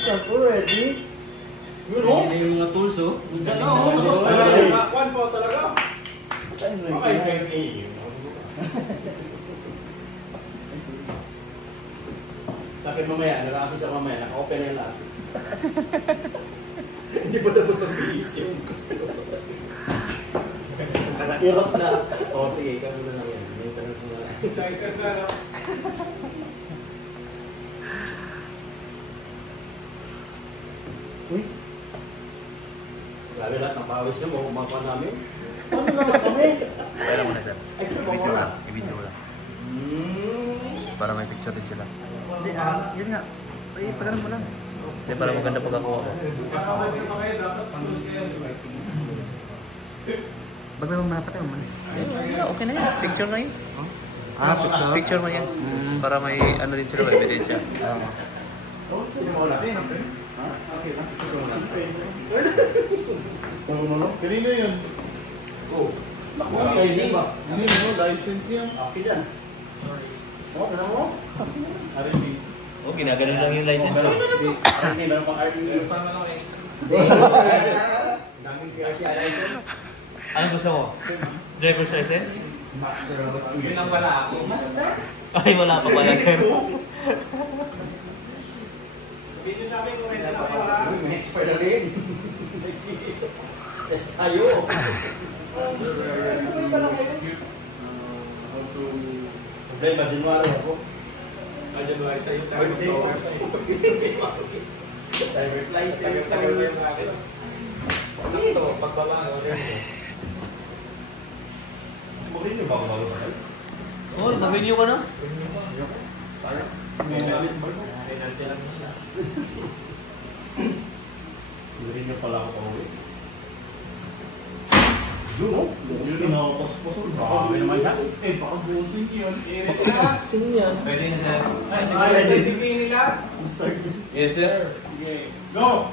Ako, ready? Hindi yung mga tools, oh. One po talaga. Okay. Tapos mamaya, nakaso sa mamaya, naka-open na yung lahat. Hindi po tapos mag-bilis yun. Nakakirap na. O sige, ikaw na lang yan. May tanong mo na. Excited na, no? Uy, Grabe lahat ng pawis nyo, makukuha namin. ano naman kami? Pera mo na, sir. Ay, sino ba I-video mo? lang. I-video lang. Para may picture din sila. Hindi, yun nga. Ay, pagkaroon mo lang. Hindi, para maganda pagkakuha ko. Kasama sa mga kayo, dapat close kayo. Ba't may mga patay mo? Okay na yan. Picture na yun. Picture? Picture mo yan. Para may ano din sila, may ebidensya. Sino mo na? Okay lang. Kanino yun? Oh. Hindi mo, license yan. Okay dyan. Oh, alam mo? RMB. Oh, ginaganon lang yung license. RMB, meron pang RMB. Para lang extra. Daming PRCI license. Ano gusto mo? Driver's license? Yun ang wala ako. Ay, wala pa pala, sir. Sabihin nyo sa amin kung may dala kayo, ha? May expert na rin. Test tayo. Problema, January ako. January sa'yo, sa akin. Driver's license. Tagal na yung akin. Sakto, pagbaba. Bukin niyo ba ako bago tayo? Oh, nag-renew ka na? Penalty lang mo siya. Bukin niyo pala ako pauwi. Yun, no? Yung pinakapos-posol. Baka naman yan. Baka bossing yun. Sino yan? Pwede na, sir. Ayos na yung degree nila. Yes, sir. Sige. Go!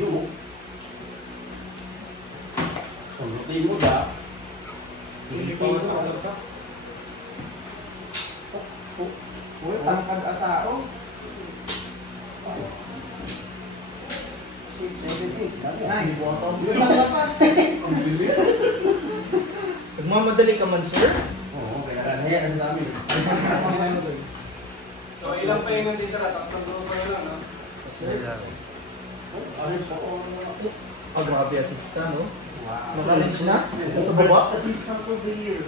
Yun. Sulutin mo da. Hindi pa ako. Uy, tangkad at tao. 6, 7, 8. Ay, bottom. Ang bilis. Nagmamadali ka man, sir? Oo, kaya kanayan sa amin. So, ilang pa yung nandito na? Tatlong pa lang, no? Ayos po. Oh, grabe assistant, no? Wow. Naka-reach na? Ito sa baba? Assistant of the year.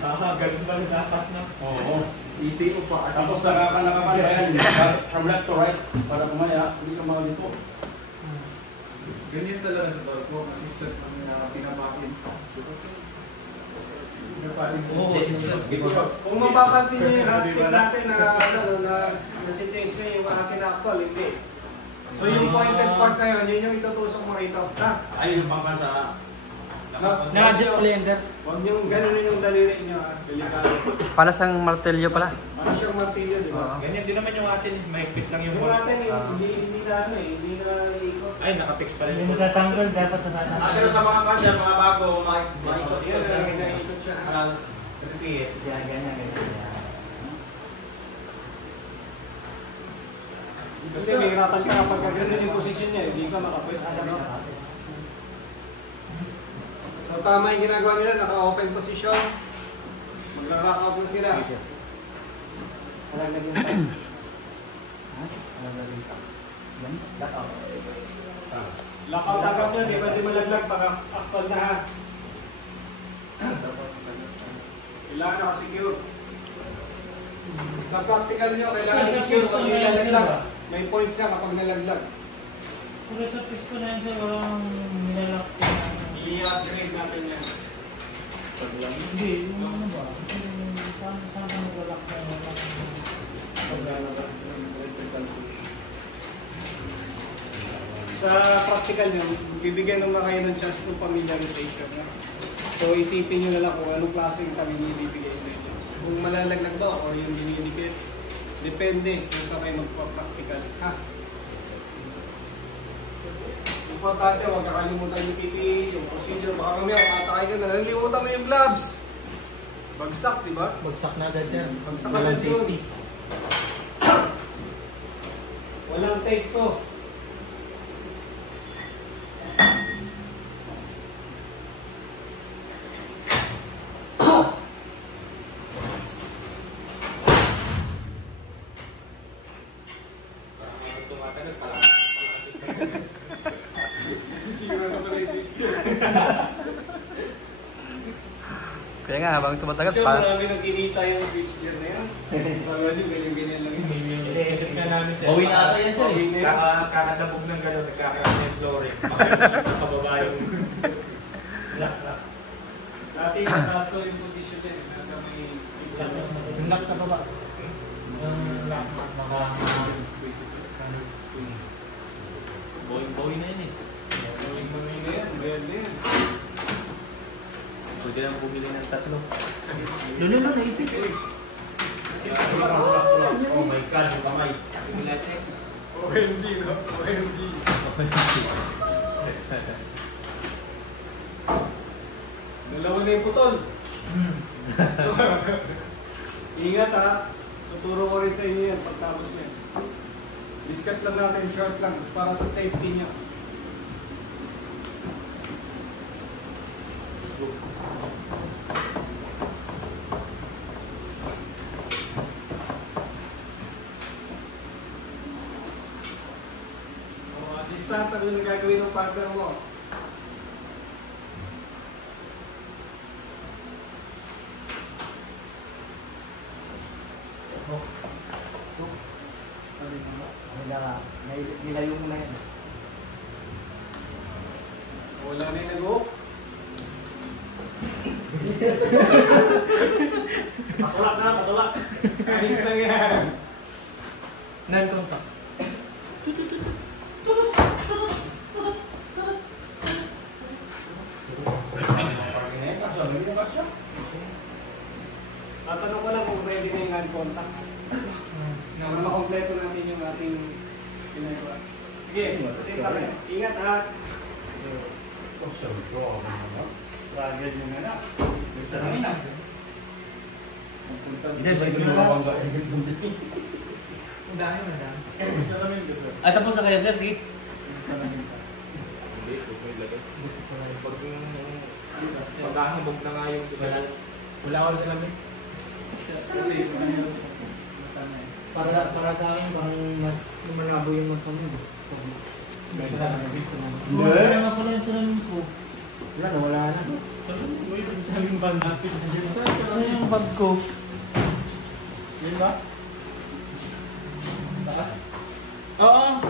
Ganun ba dapat na? Oo. ETO pa. Tapos nakapanayan, from left to right, para kumaya, hindi ka malito. Ganyan talaga sa barko, assistant ang pinapakin. Oo, Kung mapapansin nyo yung stick natin na change nyo yung akin na actual, hindi. So yung pointed part na yun yung itutusok mo rito. Ayun yung pangpan sa... Na-adjust pala yan, sir. Huwag nyo ganun yung daliri nyo. Delikado. Para sa martelyo pala. Ano siyang martilyo, di ba? Ganyan din naman yung atin, mahigpit lang yung Yung natin, hindi na ano eh, hindi na iikot. Ay, nakapix pa rin. Hindi matatanggal, dapat natatanggal. Pero sa mga pan dyan, mga bago, makikot Yun, naiikot siya. repeat. Ganyan. Kasi may hiratan ka kapag ganun yung position niya, hindi ka makapwesta. No? So tama yung ginagawa nila, naka-open position. Magla-rock out lang sila. Lockout agad yun, di ba di malaglag pag actual na ha? Kailangan naka-secure. Sa practical nyo, kailangan secure kung yung nalaglag. May points siya kapag nalaglag. Pero sa pisto na yun sir, walang nilalak ko na. I-upgrade natin yan. Hindi, yung ano ba? Saan ka naglalak na Sa practical nyo, bibigyan naman kayo ng chance ng familiarization. So isipin nyo na lang kung anong klaseng kami ibibigay sa inyo. Kung malalaglag daw or yung dinidikit, depende kung saan kayo magpa-practical. Ha? Importante, huwag kakalimutan yung PPE, yung procedure. Baka mamaya, katakay ka na, nalimutan mo yung gloves. Bagsak, di ba? Bagsak na agad yan. Bagsak agad yun. Walang take to. Sisiguro na pala yung system. Kaya nga, habang tumatagal Siya, pa. marami nang kinita yung beach gear na yan. Marami nyo, ganyan-ganyan lang yun. Iniisip nga namin sir. Bawi na ata yan sir. Bawi na yan. Kakadabog ng gano'n, nagkakaroon ng flooring. Pababa yung... Dati sa taas ko yung position din. Nasa may... Yung lock sa baba. Yung lock, bawi na yun eh. Bawing na yan. Bayan na yan. Pwede lang bumili ng 3. Lulo na naipit. Oh my God, yung kamay. OMG, no? OMG. Dalawa na yung putol. Ingat ha. Tuturo ko rin sa inyo yan pagtapos niya. Discuss lang natin short lang para sa safety niyo. Assistant, ano yung gagawin ng partner mo? Nilayo mo na yan. Wala na yung nag-hook. Matulak na, matulak. Ayos lang yan. Non-contact. Tatanong ko lang kung ready na yung non-contact. Para makompleto natin yung ating ginagawa. Sige, proceed pa rin. Ingat ha. Struggle nyo na na. Isa na ina. Hindi, sige na lang. Ang dami mo na. Ay, tapos na kayo, sir. Sige. Hindi, may lagay. Pagkakabog na nga yung... Wala ko sa lamin. Para sa akin, parang mas malabo yung magpamig. Sa lamin. Wala nga pala yung sa lamin ko. Wala na. Sa yung bag natin. Ano yung bag ko? Yun ba? Taas? Oo!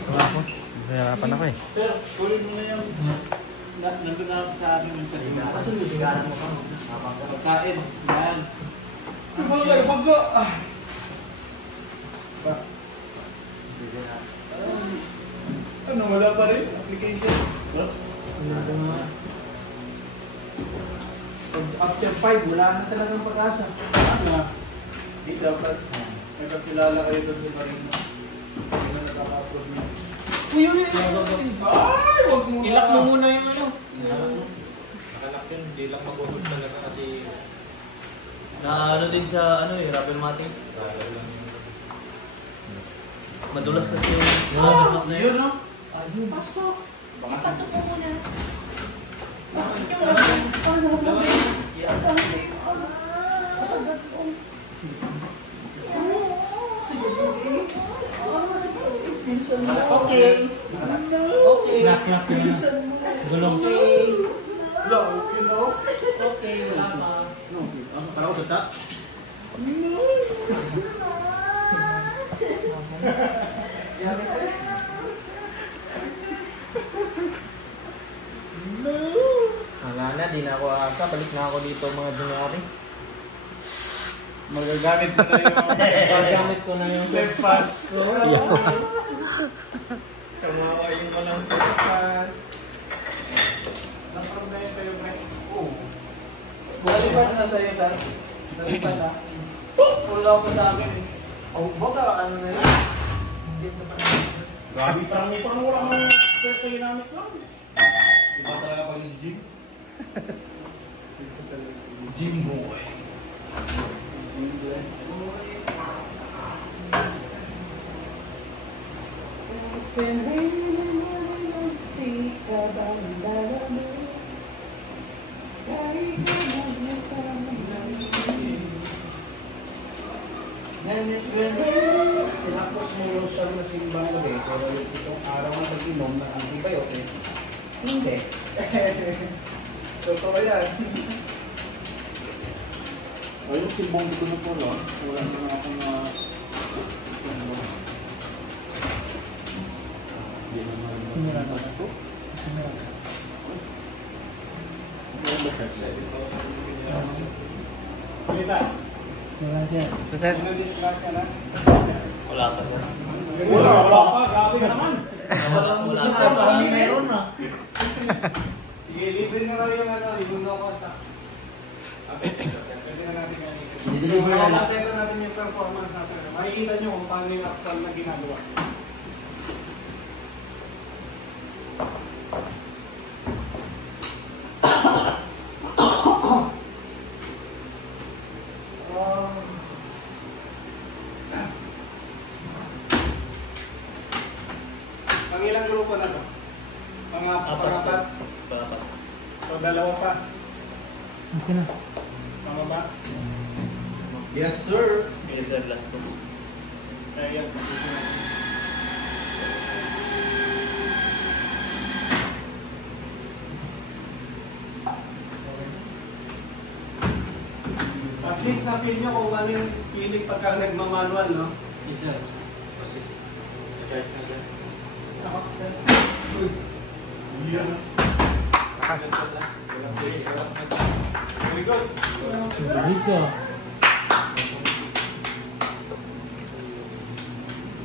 Wala ako. Nahirapan ako eh. Sir, kunin mo na yung nandun na sa akin yung salina. Sigaran mo ka mo. Habang pagkain. Yan. Bagay, bago. Ano, wala pa rin? Application. Oops. After 5, wala na talagang pag-asa. Ano? Hindi dapat. Nagkakilala kayo doon sa Marino. Hindi na nakaka-upload niya. Uy! Ay! Huwag mo ilak mo muna yung ano. Nakalak yun, hindi lang mag-usod talaga kasi... Na ano din sa ano eh, rubber matting. Kaya lang yun. Madulas kasi yung rubber mat na yun. Yun, no? Ayun. Pasok. Ipasok mo muna. Okay. Okay. Knock yun. Gulong. Okay. Hello, you know? Okay, wala pa. Parang ako sa chat. Wala na, di na ako asa. Balik na ako dito mga January. Magagamit mo na yung Gagamit ko na yung safe pass. Kamawain ko lang sa pass. Naparang na yun sa'yo, Frank. Oo. Nalipad na sa'yo, sir. Nalipad na. Wala ko sa akin. Oh, baka ano na lang. Grabe, parang wala kang expert sa ginamit lang. Iba talaga pag nag-gym. Gym boy. Tinapos mo yung siyang nasimbang gabi, pero yung itong araw na nag-inom ng antibiotic, hindi. Totoo yan. Ay, yung simbong ko na po, no? Wala na ako na... Hindi naman... Simula na ako. Simula na. Balita. Wala siya. Disgrasya na. Wala pa. Wala pa. Grabe ka naman. Wala Isa pa kami meron na. Sige, libre na lang yung ano, yung no contact. Pwede na natin gamitin. Deliver na lang. Makakapeta natin yung performance natin. Makikita nyo kung paano yung actual na ginagawa. Pangilang grupo na to? Pangapat? O dalawa pa? Okay na. Tama ba? Yes, sir. Last two. Ayan. At least na-feel nyo kung ano yung feeling pagka nagmamanual, no? Yes, sir. Yes. Very good. Isa.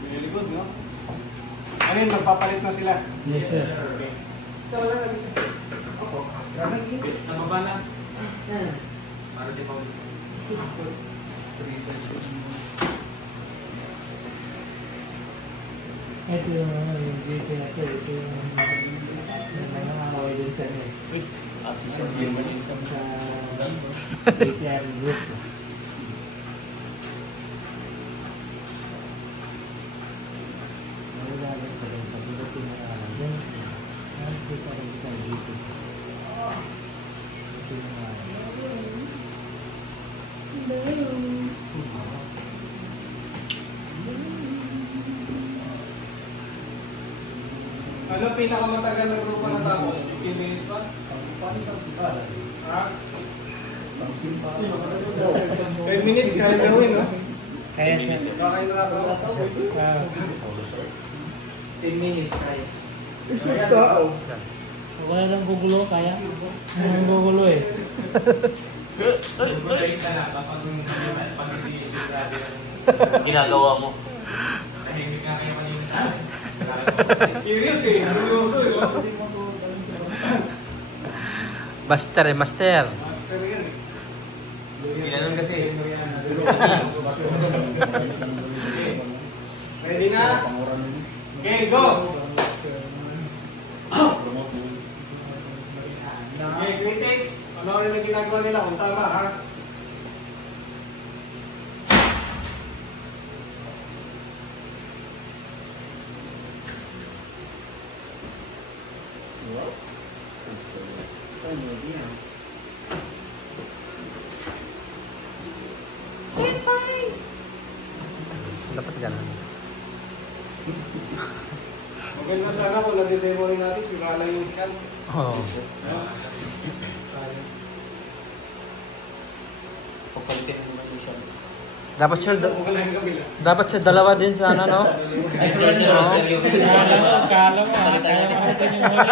Very good, no? Ano yun, magpapalit na sila? Yes, sir. Okay. Ito, wala na. Sa baba na. Para di pa ulit. Ito yung GC na ito. Ito yung nangangaaway din sa ano. Assistant din mo din sa... Sa ATM group. Wala rin pa rin. Pagdating na naman. Yan. Hindi pa rin kita dito. Ito yung Ano pinakamatagal ng grupo na tao? 15 minutes ba? Ha? 10 minutes, kaya gawin, no? kaya siya. Kakain na natin. 10 minutes kaya. Tao. Wala lang gugulo, kaya. Walang gugulo eh. Budayin ka na kapag hindi sigurado yan. Ginagawa mo. Tahimik nga kayo kanina sa akin. Serious eh, seryoso eh, no? Master eh, master. Master yan eh. Ginanon kasi. Ready na? Okay, go! Okay, critics, ano rin ang ginagawa nila kung tama, ha? Dapat ganun. Maganda sana kung nade-demo rin natin, sira lang yung scan. Oo. Papalitin mo naman yung siya. Dapat sir, Wala yung kabila. dapat sir dalawa din sana, no? Kala mo, kaya makita yung huli.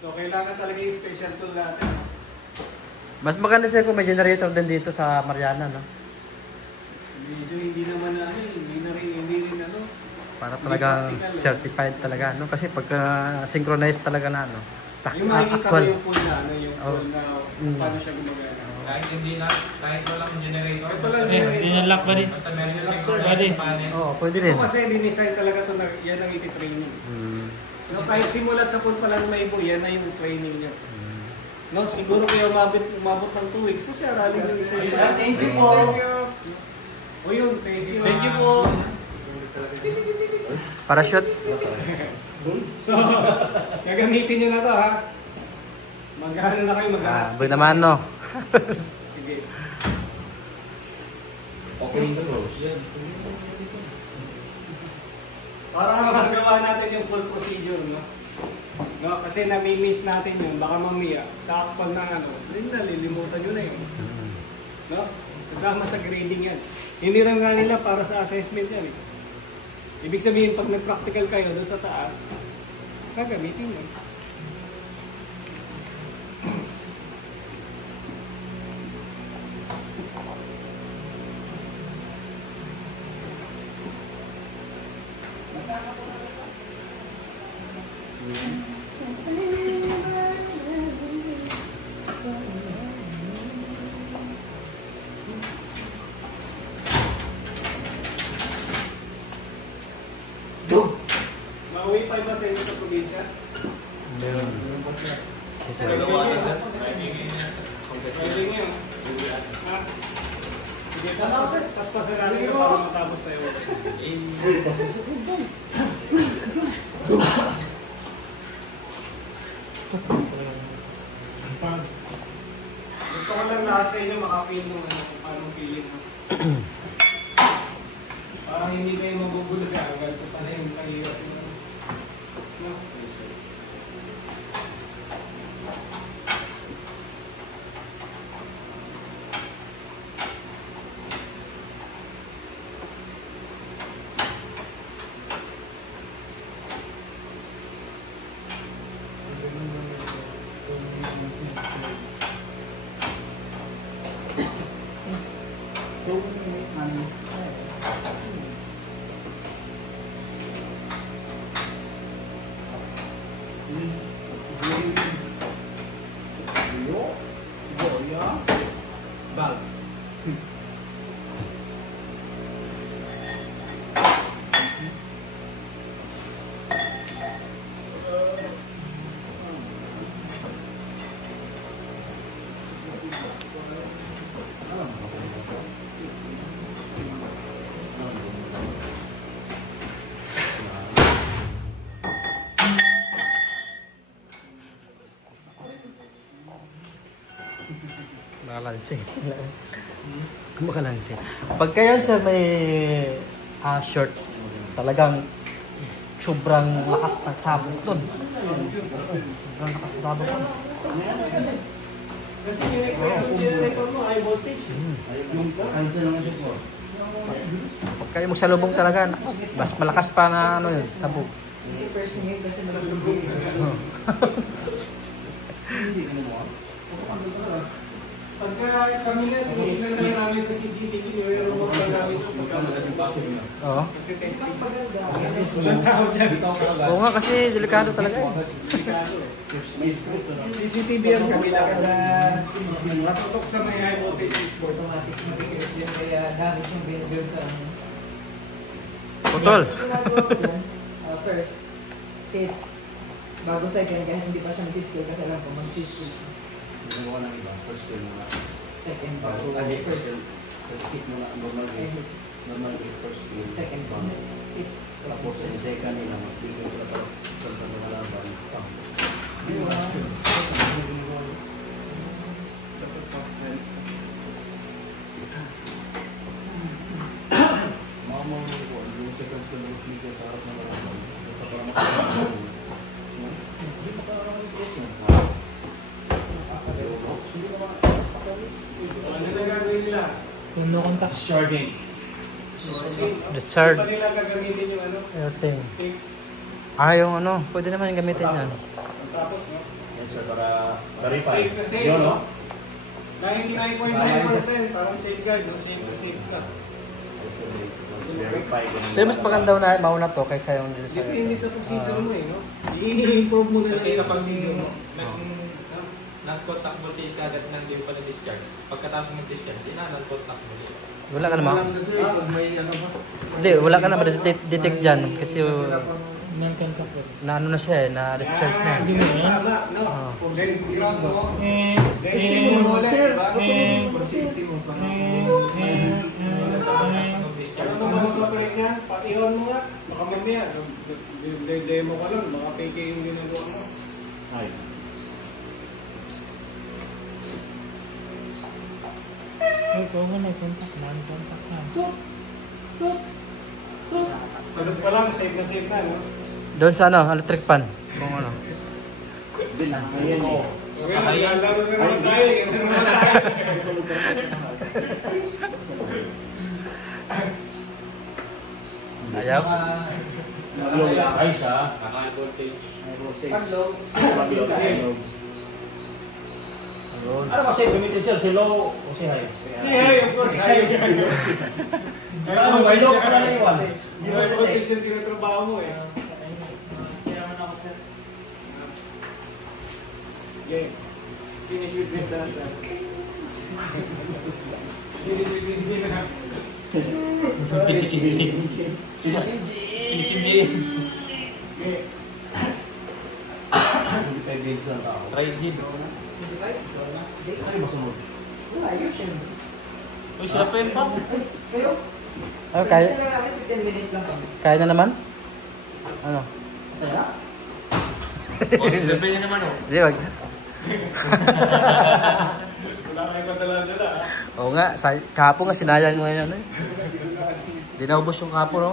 So, kailangan talaga yung special tool natin. Mas maganda sir kung may generator din dito sa Mariana, no? Medyo hindi naman ano, hindi rin ano. Para talagang certified talaga, no? Kasi pagka synchronized talaga na, no? Yung makikita mo yung pool na, ano, yung Oh. pool na paano siya gumagana. Kahit hindi na, kahit walang generator. Ito lang Dinalak ba rin? Basta meron na Pwede. siguro panel. Oo, pwede rin. Ito kasi dinesign talaga ito na yan ang iti-training. Hmm. No, kahit simulat sa pool pa lang may ibo, yan na yung training niya. No, siguro kayo umabot ng 2 weeks kasi aralin yung isa siya. Thank you po. O yun, thank you. Thank you po. Parachute. So, gagamitin nyo na to ha. Magkano na kayo mag-aas. Boy naman, no? Sige. Okay the rules. Para magawa natin yung full procedure, no? No, kasi nami-miss natin yun, baka mamaya, sa akpag ng ano, nalilimutan nyo na yun. No? Kasama sa grading yan. Hindi lang nga nila para sa assessment yan. Eh. Ibig sabihin, pag nag-practical kayo doon sa taas, gagamitin yun. Mauwi pa ba sa inyo sa probinsya? Meron. Yes, sir. Pwede nyo. Ha? Sige, tapos pasarali ka para matapos tayo. Gusto ko lang lahat sa inyo makapil ng ano, kung paano feeling. Parang hindi kayo mabubulaga. Ganito pala yung kahirap nyo. No? Bag. Makalansin. Makalansin. Pagka yan sir may short, talagang sobrang lakas ng sabog doon. Sobrang lakas ng sabog doon. Kasi yung mo, high voltage. Ano sila nga siya po? Pagka yung magsalubong talaga, mas malakas pa na ano yun, sabog. Pagka kami nga, tinisignan na namin sa CCTV, yung remote na namin ito pagka magkakabasok nyo. Oo. Testing. Walang tao dyan. Oo nga kasi delikado talaga yun. CCTV ang kami nakatutok sa may high voltage switchboard. Automatic mag-i-grip yun, kaya gamit yung build sa ano. Putol. Ginagawa ko dun, first, hit, bago second, kahit hindi pa siya mag-skill kasi alam ko mag-skill. Ginagawa ng iba. First skill muna. Second, Bago bago ka hit, first, first hit muna. Normal hit. Normal hit first skill. second, hit. Tapos yung second nila, magbigay sila sa malaban. Mama mo ko, yung second skill yung magbigay sa harap ng malaban. Ito para makakalaban. Hindi makakalaban yung question. Hindi naman. Ano na gagawin nila? Kung no contact, Charging. Discharge. Pa nila gagamitin yung ano? Airting. Tape. Yung ano, pwede naman yung gamitin yan. Tapos, no? Yes sir, para verify. Safe na safe, Yun, no? no? 99.9%, parang safeguard, no? Safe na safe ka. Verify. Pero mas maganda na mauna to kaysa yung dito sa... Depende sa procedure mo eh, no? I-improve mo na lang yung procedure mo. Nag-contact mo tayo kagad ng di pa na-discharge. Pagkatapos mo discharge, non-contact mo tayo. Wala ka naman. Pag may ano ba? Hindi, wala ka naman detect dyan. Kasi non-contact. na ano na siya eh, na-discharge na. Hindi mo yan? Tama, no? Ah. Then, ground mo. Eh, Then, mo ulit, diba? Pagkatapos mo discharge, Ano naman sa paring yan? pa-iwan mo nga. Baka mamaya, demo ka lang, baka fake yung ginagawa mo. Ay. Ikaw mo na, contact na. Tulad pa lang, save na, no? Doon sa ano, electric pan. Kung ano. Ayan eh. Okay, lalaro na naman tayo. Yan na naman tayo. Ayaw. Low ay siya. High voltage. Pag low, Ayun. ano kasi gamitin siya? Si low o si high? Yeah, of course, high. Kaya ano, may low ka na iwan. Hindi mo voltage yung tinatrabaho mo eh. Okay. Finish with maintenance. Finish with maintenance. Okay. Hindi tayo games ng tao. Try gin. Ay, masunod. Uy, sila pa yun pa. Ano, kaya? Kaya na naman? Ano? O, sasabihin niya naman o. Hindi, wag. Wala kayong padala-dala. Oo nga, kahapon nga sinayang mo yan. Hindi naubos yung kahapon, no?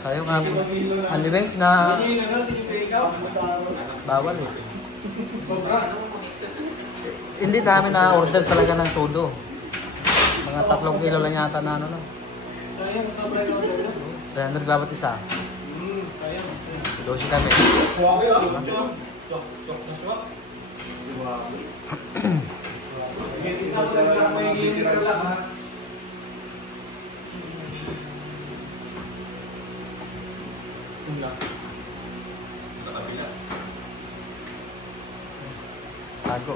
Sayang kahapon. Ano yung na Hindi na natin yung ikaw. bawal eh. Sobra. Hindi namin na-order talaga ng todo. Mga 3 kilo lang yata na ano, no? Sayang, sobra yung order na. 300 bawat isa. Sayang. 12 kami. Suwabe ah. Swak na swak. Hindi na talaga may hihingin ka lang. Sa kabila. Tago.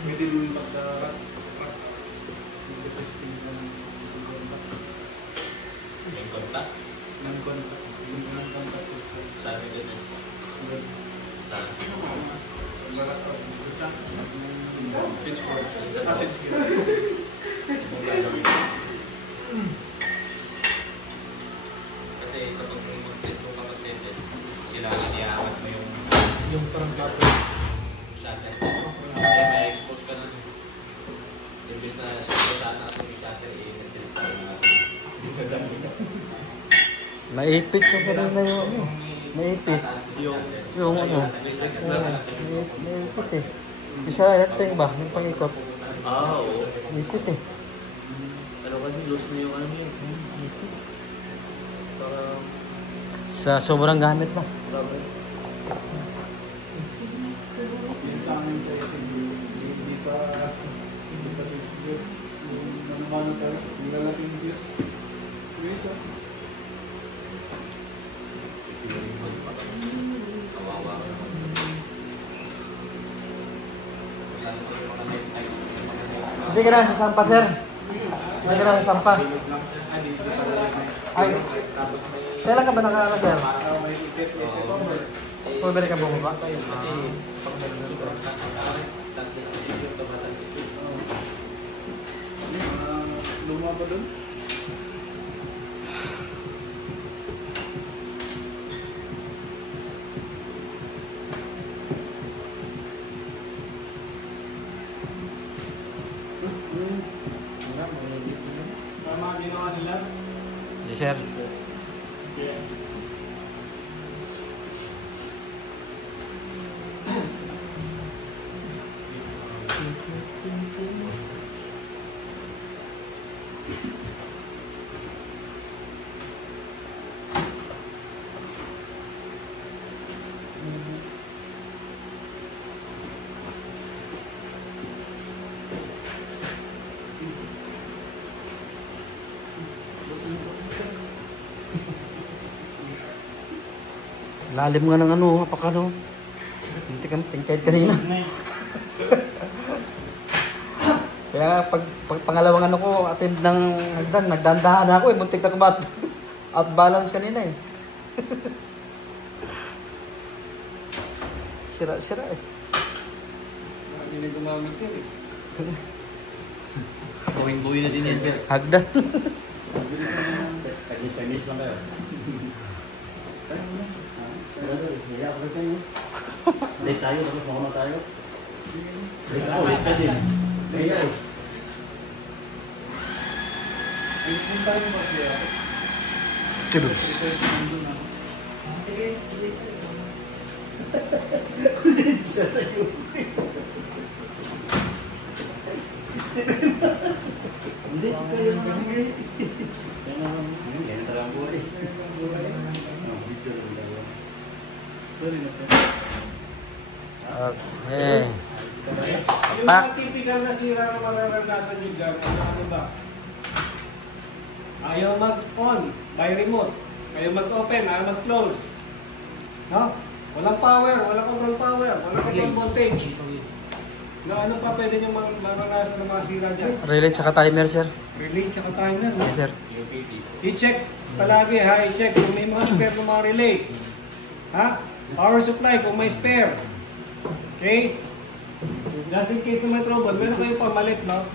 Pwede mo yung pagdarat. Testing ng Yung contact. non-contact. Yung non-contact testing. Sabi ko din. Saan? Barat ko. Isa. Sense for. Sense skill. Kung gagawin mo. Kasi kapag mag-test mo ka mag-test, kailangan iaangat mo yung parang shutter. Kaya may expose ka nun. Imbis na sana natin yung shutter, i-test ka na. Naipit ko kanina yung ano. Naipit. Yung ano. Naipit eh. Isa electric ba? Yung pang-ikot. Oo. Naipit eh. Pero kasi loose na yung ano yun. Parang Sa sobrang gamit na. Yung sa amin sa SMU, hindi pa sensitive. Yung ano tayo, nilalaking views. Dito. kawawa ka naman. Sana ko yung mga night time. Hindi ka na sasampa, sir. Hindi ka na sasampa. Ay, Tapos may kailan ka ba nakakala, sir? May ipit. Pwede ka bumaba? kasi pag sobrang taas ang tarik, tapos yung tumatalsik yun. Luma pa dun? Tama ang ginawa nila. Yes, sir. Lalim nga ng ano, apakano. Hindi kami tingkad kanina. Kaya pag pangalawang ano ko, attempt ng hagdan, nagdandahan ako eh, muntik na kumat. Out balance kanina eh. Sira-sira eh. Hindi na gumamit yun eh. Buhay-buhay na din yan, sir. Hagdan. Pag-miss lang kayo. Kaya ako rin kayo. Late tayo, tapos makama tayo. Late ako, late ka din. Kaya eh. Ay, kung tayo ba siya? Kudus. Konsensya tayo. Hindi, kayo naman ngayon. Kaya naman, ganyan talaga ang buhay. Video lang tayo. Sorry na sir. Okay. Yung mga typical na sira na mararanasan nyo dyan, ano ba? Ayaw mag-on by remote. Ayaw mag-open, ayaw mag-close. No? Walang power, walang control power, walang control voltage. No, ano pa pwede nyo maranasan ng mga sira dyan? Relay tsaka timer, sir. Relay tsaka timer. No? Yes, sir. I-check palagi ha, i-check kung may mga spare ng mga relay. Ha? Power supply kung may spare. Okay? Just in case na may trouble, meron kayong pamalit, no?